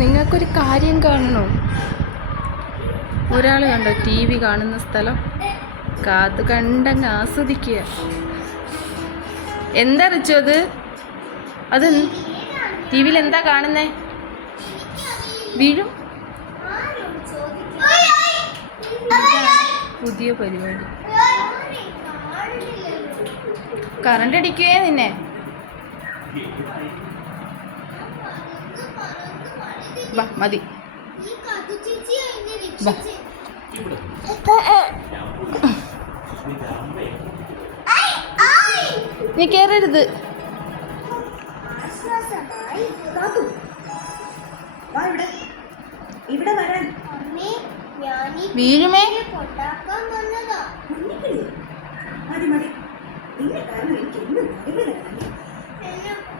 നിങ്ങൾക്കൊരു കാര്യം കാണണോ? ഒരാൾ കണ്ടോ? ടി വി കാണുന്ന സ്ഥലം. കാത്ത് കണ്ടങ്ങ് ആസ്വദിക്കുക. എന്താ റിച്ചു അത്? അത് ടി വിയിൽ എന്താ കാണുന്നേ? വീഴും. പുതിയ പരിപാടി. കറണ്ട് അടിക്കുകയെ നിന്നെ? വാ മതി. വാ. നീ കയറരുത് ഇവിടെ വരാൻ. വീഴുമേ. മതി മതി. നിന്നെ കാരണം എനിക്ക്. എന്നെ വഴക്ക്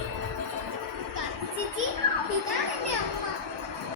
He's he got in there.